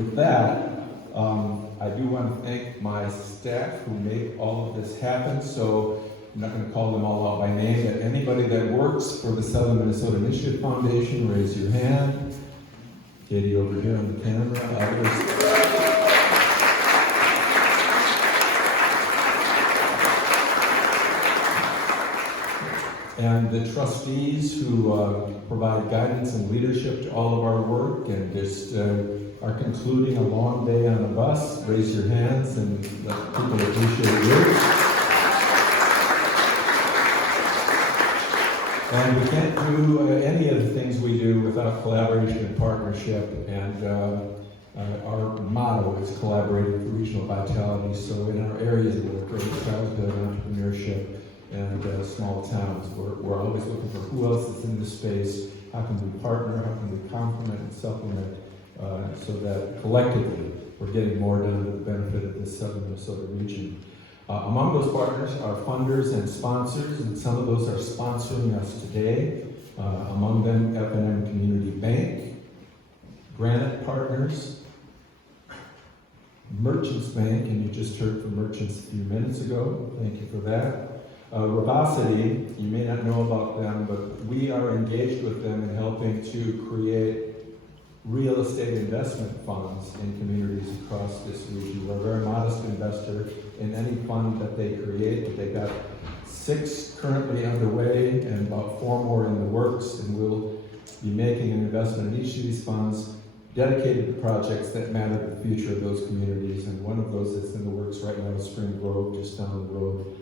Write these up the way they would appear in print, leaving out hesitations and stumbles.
with that, I do want to thank my staff who make all of this happen. So I'm not going to call them all out by name, but anybody that works for the Southern Minnesota Initiative Foundation, raise your hand. Katie over here on the camera, others. And the trustees who provide guidance and leadership to all of our work and just are concluding a long day on a bus. Raise your hands and let people appreciate you. And we can't do any of the things we do without collaboration and partnership. And our motto is collaborating for regional vitality. So in our areas of early childhood, entrepreneurship, and small towns, we're always looking for who else is in this space, how can we partner, how can we complement and supplement, so that collectively we're getting more done to the benefit of the Southern Minnesota region. Among those partners are funders and sponsors, and some of those are sponsoring us today. Among them, F&M Community Bank, Granite Partners, Merchants Bank, and you just heard from Merchants a few minutes ago. Thank you for that. Revocity, you may not know about them, but we are engaged with them in helping to create real estate investment funds in communities across this region. We're a very modest investor in any fund that they create, but they've got 6 currently underway and about 4 more in the works, and we'll be making an investment in each of these funds dedicated to projects that matter to the future of those communities. And one of those that's in the works right now is Spring Grove, just down the road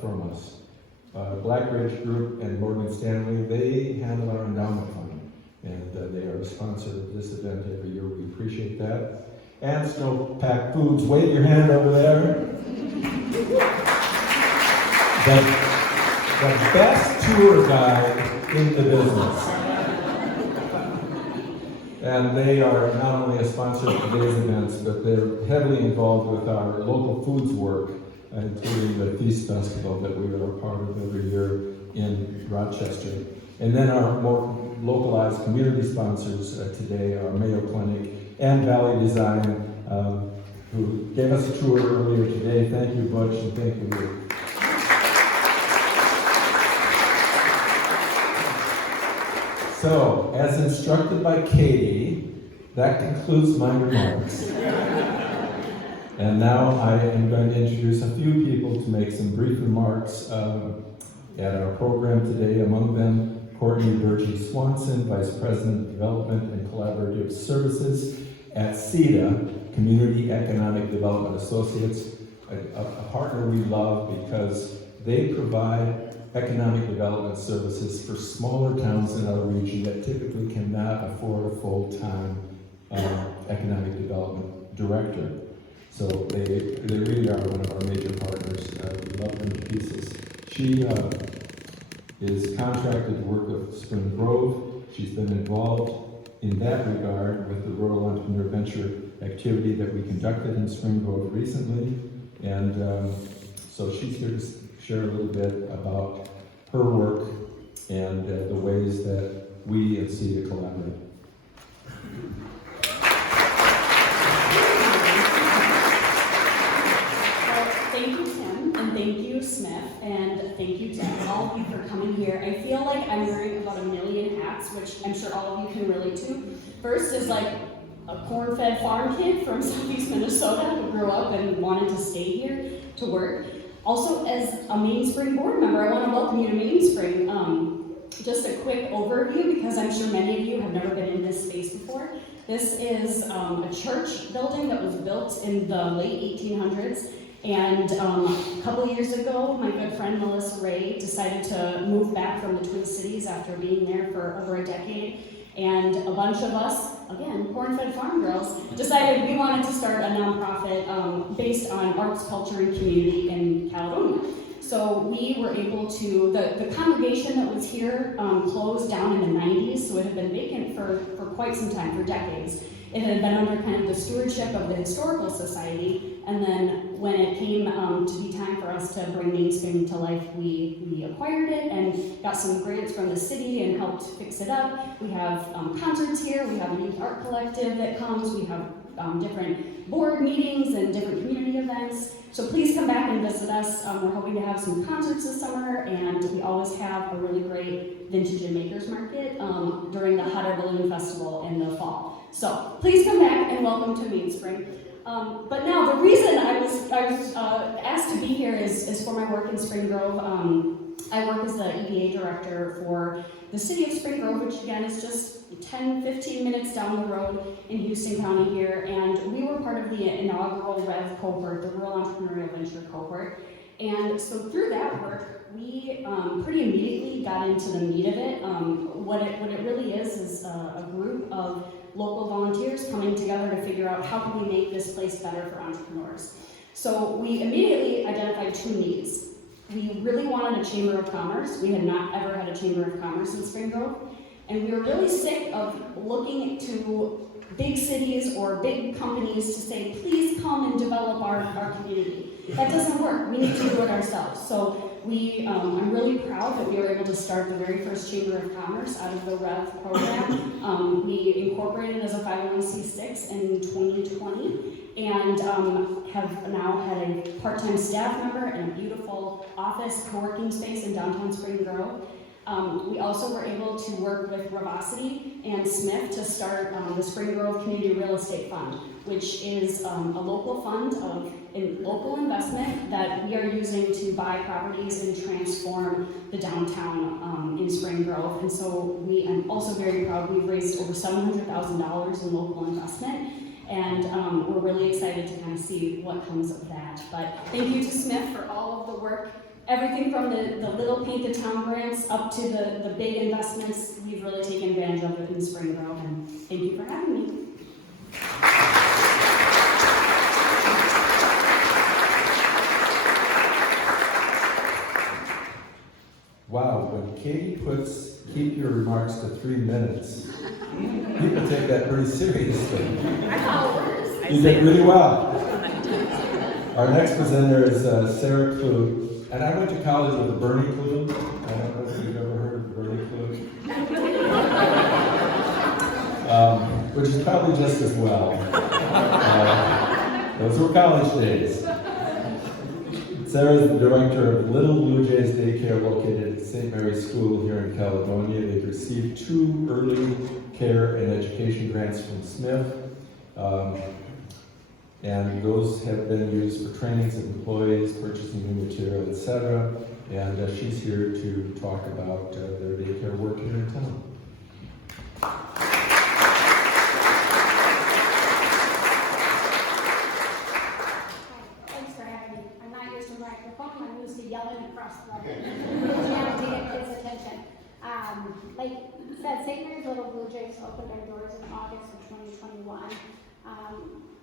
from us. Black Ridge Group and Morgan Stanley, they handle our endowment fund, and they are a sponsor of this event every year. We appreciate that. And Snowpack Foods, wave your hand over there. The best tour guide in the business. And they are not only a sponsor of today's events, but they're heavily involved with our local foods work, including the Feast Festival that we are a part of every year in Rochester. And then our more localized community sponsors today are Mayo Clinic and Valley Design, who gave us a tour earlier today. Thank you, Butch, and thank you, Rick. So, as instructed by Katie, that concludes my remarks. And now I am going to introduce a few people to make some brief remarks at our program today. Among them, Courtney Burgee Swanson, Vice President of Development and Collaborative Services at CEDA, Community Economic Development Associates, a partner we love because they provide economic development services for smaller towns in our region that typically cannot afford a full-time economic development director. So they really are one of our major partners. We love them to pieces. She is contracted to work with Spring Grove. She's been involved in that regard with the Rural Entrepreneur Venture activity that we conducted in Spring Grove recently. And so she's here to share a little bit about her work and the ways that we at CEDA collaborate. Thank you, Tim, and thank you, Smith, and thank you to all of you for coming here. I feel like I'm wearing about 1 million hats, which I'm sure all of you can relate to. First is like a corn-fed farm kid from Southeast Minnesota who grew up and wanted to stay here to work. Also, as a Mainspring board member, I want to welcome you to Mainspring. Just a quick overview, because I'm sure many of you have never been in this space before. This is a church building that was built in the late 1800s. And a couple years ago, my good friend Melissa Ray decided to move back from the Twin Cities after being there for over a decade. And a bunch of us, again, corn-fed farm girls, decided we wanted to start a nonprofit based on arts, culture, and community in Caledonia. So we were able to, the congregation that was here closed down in the 90s, so it had been vacant for quite some time, for decades. It had been under kind of the stewardship of the Historical Society, and then when it came to be time for us to bring Mainspring to life, we acquired it and got some grants from the city and helped fix it up. We have concerts here, we have a youth art collective that comes, we have different board meetings and different community events. So please come back and visit us. We're hoping to have some concerts this summer, and we always have a really great vintage and makers market during the Hot Air Balloon Festival in the fall. So please come back and welcome to Mainspring. But now the reason I was asked to be here is for my work in Spring Grove. I work as the EVA director for the city of Spring Grove, which again is just 10-15 minutes down the road in Houston County here, and we were part of the inaugural REV cohort, the Rural Entrepreneurial Venture cohort. And so through that work, we pretty immediately got into the meat of it. What it really is a group of local volunteers coming together to figure out how can we make this place better for entrepreneurs. So we immediately identified two needs. We really wanted a chamber of commerce. We had not ever had a chamber of commerce in Spring Grove. And we were really sick of looking to big cities or big companies to say, please come and develop our community. That doesn't work. We need to do it ourselves. So I'm really proud that we were able to start the very first Chamber of Commerce out of the REV program. We incorporated as a 501c6 in 2020 and have now had a part-time staff member and a beautiful office co-working space in downtown Spring Grove. We also were able to work with Revosity and Smith to start the Spring Grove Community Real Estate Fund, which is a local fund of local investment that we are using to buy properties and transform the downtown in Spring Grove. And so I'm also very proud we've raised over $700,000 in local investment. And we're really excited to kind of see what comes of that. But thank you to Smith for all of the work. Everything from the little paint the town grants up to the big investments, we've really taken advantage of it in Spring Grove, and thank you for having me. Wow, when Katie puts keep your remarks to 3 minutes, people take that pretty seriously. You did really well. Our next presenter is Sarah Klug. And I went to college with Bernie Klug. I don't know if you've ever heard of Bernie Klug. Which is probably just as well. Those were college days. Sarah is the director of Little Blue Jays Daycare located at St. Mary's School here in Caledonia. They've received 2 early care and education grants from Smith. And those have been used for trainings of employees, purchasing new material, etc. And she's here to talk about their daycare work here in town. Thanks for having me. I'm not used to a microphone, I'm used to yelling across the room. To get kids' attention. Like said, St. Mary's Little Blue Jays opened their doors in August of 2021.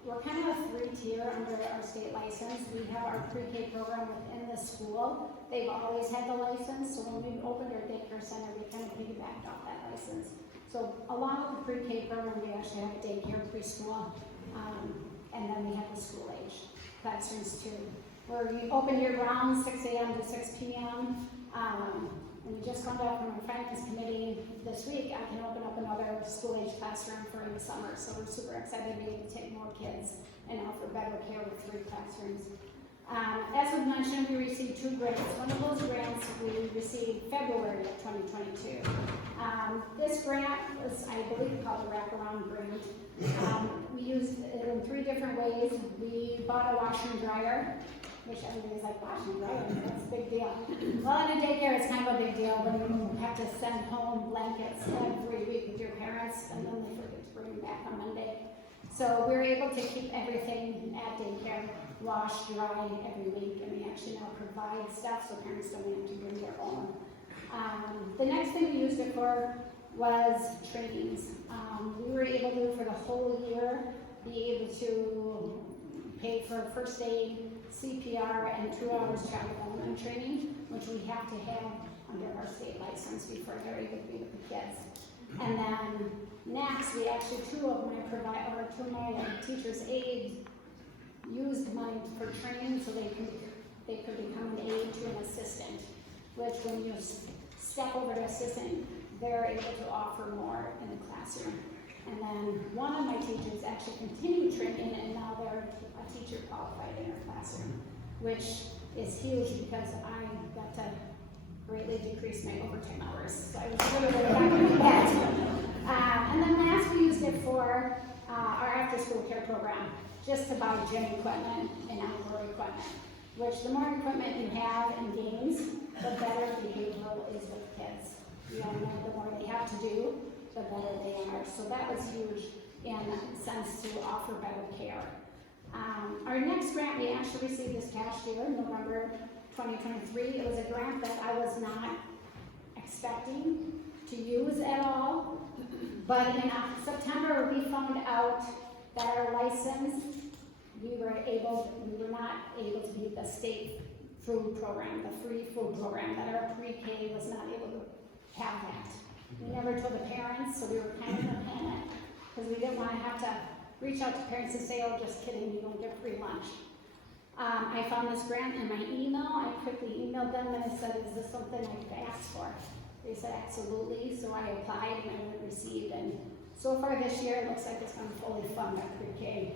We're kind of a 3-tier under our state license. We have our pre-K program within the school. They've always had the license, so when we opened our daycare center, we kind of piggybacked off that license. So along with the pre-K program, we actually have a daycare preschool, and then we have the school age classrooms too. We open year-round, 6 a.m. to 6 p.m. And we just found out from our finance committee this week, I can open up another school-age classroom for in the summer. So we're super excited to be able to take more kids and offer better care with 3 classrooms. As was mentioned, we received 2 grants. One of those grants we received February of 2022. This grant was, I believe, called the Wraparound Grant. We used it in 3 different ways. We bought a washer and dryer, which everybody's like, washing and drying, that's a big deal. Well, in a daycare, it's kind of a big deal when you have to send home blankets every week with your parents, and then they forget to bring them back on Monday. So we're able to keep everything at daycare washed, dry every week, and we actually now provide stuff so parents don't have to bring their own. The next thing we used it for was trainings. We were able to, for the whole year, be able to pay for first aid, CPR, and 2 hours child development training, which we have to have under our state license before they're able to be with the kids. And then next, we actually, 2 of my teachers' aides used money for training so they could become an aide to an assistant, which when you step over to assistant, they're able to offer more in the classroom. And then one of my teachers actually continued training, and now they're a teacher qualified in her classroom, which is huge because I got to greatly decrease my overtime hours. So I was really, really happy with that. And then last, we used it for our after-school care program, just to buy gym equipment and outdoor equipment, which the more equipment you have and games, the better behavioral is with kids. You know, the more they have to do, the better they are. So that was huge in sense to offer better care. Our next grant we actually received this past year, November 2023. It was a grant that I was not expecting to use at all. But in September, we found out that our license, we were not able to be the state food program, the free food program, that our pre-K was not able to have that. We never told the parents, so we were kind of in a panic, because we didn't want to have to reach out to parents and say, oh, just kidding, you don't get free lunch. I found this grant in my email. I quickly emailed them and I said, is this something I could ask for? They said, absolutely. So I applied and I received. And so far this year, it looks like it's going to fully fund that pre-K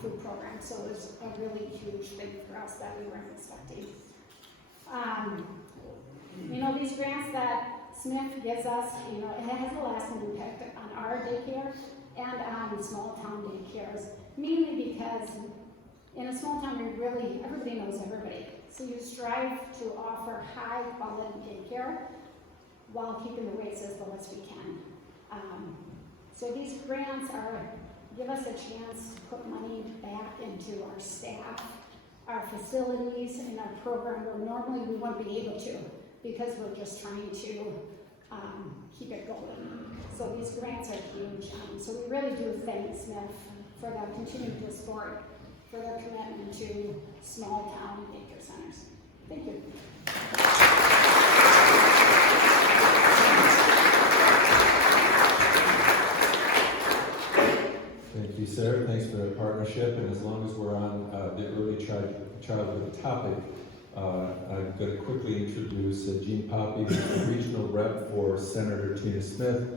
food program. So it was a really huge thing for us that we weren't expecting. You know, these grants that Smith gives us, you know, it has a lasting impact on our daycare and on small town daycares, mainly because in a small town, everybody knows everybody. So you strive to offer high quality daycare while keeping the rates as low as we can. So these grants give us a chance to put money back into our staff, our facilities, and our program where normally we wouldn't be able to, because we're just trying to keep it going. So these grants are huge. So we really do thank Smith for the continued support, for their commitment to small town daycare centers. Thank you. Thank you, Sarah. Thanks for the partnership. And as long as we're on the early childhood topic, I'm going to quickly introduce Jean Poppy, who's the regional rep for Senator Tina Smith,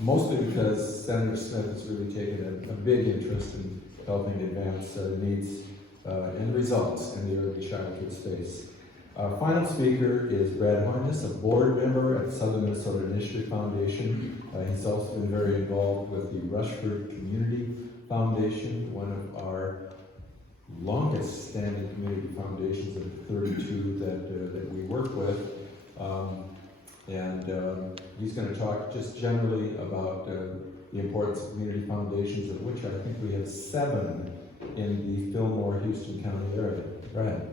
mostly because Senator Smith has really taken a big interest in helping advance needs and results in the early childhood space. Our final speaker is Brad Harness, a board member at Southern Minnesota Initiative Foundation. He's also been very involved with the Rushford Community Foundation, one of our longest standing community foundations of 32 that we work with. He's going to talk just generally about the importance of community foundations, of which I think we have 7 in the Fillmore, Houston County area. Brad.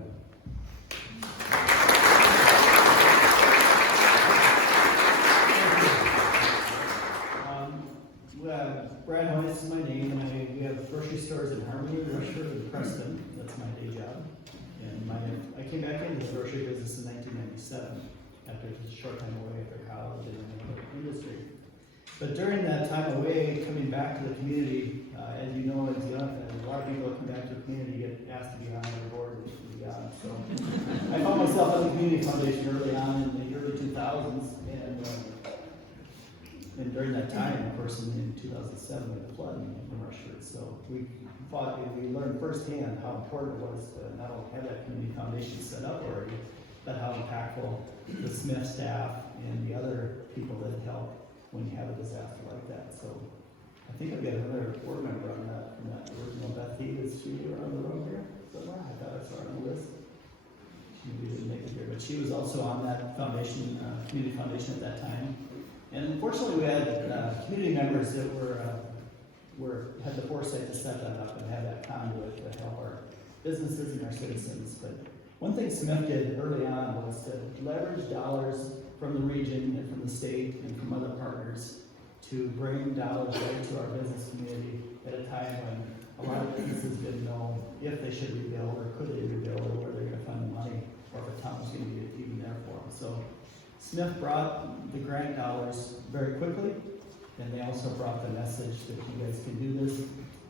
Brad Harness is my name, and we have grocery stores in Harmony, Rushford, and Preston. That's my day job. And I came back into the grocery business in 1997 after a short time away after college and in the industry. But during that time away, coming back to the community, as you know, as a lot of people that come back to the community get asked to be on their board and be on. So I found myself on the community foundation early on in the early 2000s, and during that time, of course, in 2007, with the flooding in Rushford. So we learned firsthand how important it was to not only have that community foundation set up already, but how impactful the Smith staff and the other people that help when you have a disaster like that. So I think I've got another board member on that from that original Beth Heath. Is she around the room here somewhere? I thought I saw her on the list. She didn't make it here, but she was also on that foundation, community foundation at that time. And unfortunately, we had community members that had the foresight to set that up and have that conduit to help our businesses and our citizens. But one thing Smith did early on was to leverage dollars from the region and from the state and from other partners to bring dollars right to our business community at a time when a lot of businesses didn't know if they should rebuild or could they rebuild or where they're going to find the money or if the town was going to be even there for them. So Smith brought the grant dollars very quickly, and they also brought the message that you guys can do this.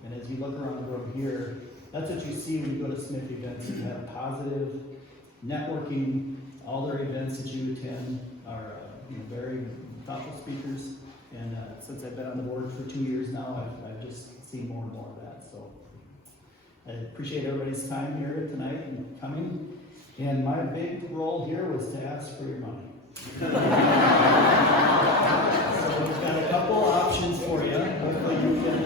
And as you look around the room here, that's what you see when you go to Smith events. You have positive networking. All their events that you attend are very thoughtful speakers. And since I've been on the board for 2 years now, I've just seen more and more of that, so. I appreciate everybody's time here tonight and coming. And my big role here was to ask for your money. So we've got a couple options for you. Hopefully you can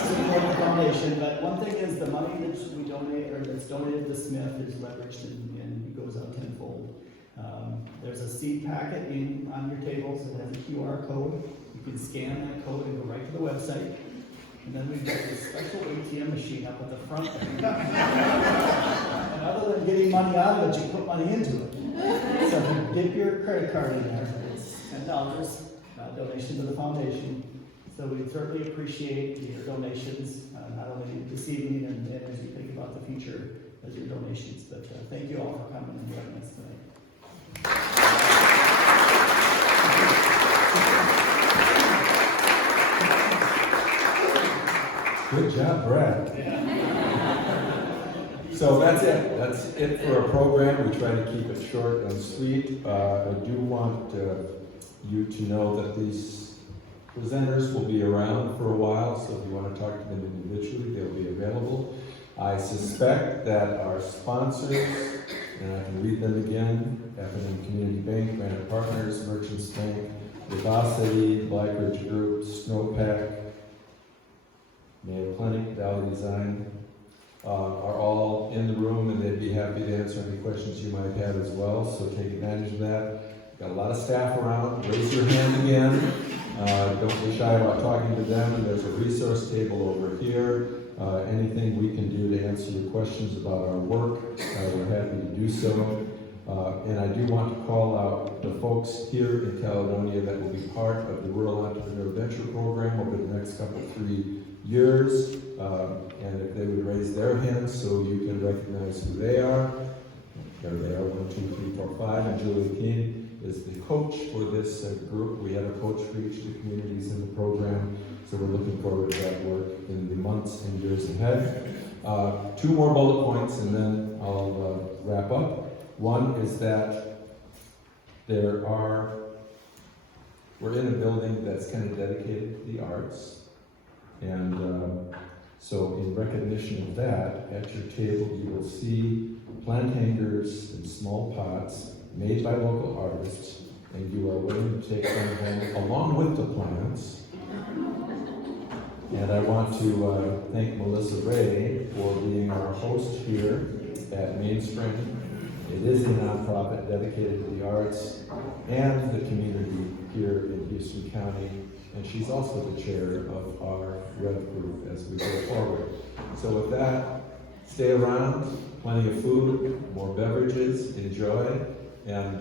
support the foundation. But one thing is the money that we donate or that's donated to Smith is leveraged and goes out tenfold. There's a seed packet on your tables that has a QR code. You can scan that code and go right to the website. And then we've got this special ATM machine up at the front there. And other than getting money out of it, you put money into it. So if you dip your credit card in there, it's $10 donation to the foundation. So we certainly appreciate your donations, not only this evening and as you think about the future as your donations. But thank you all for coming and joining us tonight. Good job, Brad. So that's it. That's it for our program. We try to keep it short and sweet. I do want you to know that these presenters will be around for a while, so if you want to talk to them individually, they'll be available. I suspect that our sponsors, and I can read them again, F&M Community Bank, Granite Partners, Merchants Bank, Vivacity, Blackridge Group, Snowpack, Mayo Clinic, Valley Design, are all in the room, and they'd be happy to answer any questions you might have as well, so take advantage of that. Got a lot of staff around. Raise your hand again. Don't be shy about talking to them, and there's a resource table over here. Anything we can do to answer your questions about our work, we're happy to do so. And I do want to call out the folks here in Caledonia that will be part of the Rural Entrepreneur Venture Program over the next couple, 3 years. And if they would raise their hands so you can recognize who they are. There they are, 1, 2, 3, 4, 5. And Julie Keene is the coach for this group. We have a coach for each of the communities in the program. So we're looking forward to that work in the months and years ahead. 2 more bullet points and then I'll wrap up. One is that we're in a building that's kind of dedicated to the arts. And so in recognition of that, at your table you will see plant hangers in small pots made by local artists, and you are willing to take them home along with the plants. And I want to thank Melissa Ray for being our host here at Mainspring. It is a nonprofit dedicated to the arts and the community here in Houston County, and she's also the chair of our Rev group as we go forward. So with that, stay around, plenty of food, more beverages, enjoy, and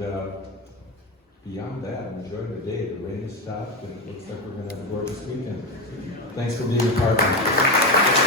beyond that, enjoy the day. The rain has stopped, and it looks like we're going to have a gorgeous weekend. Thanks for being a part of it.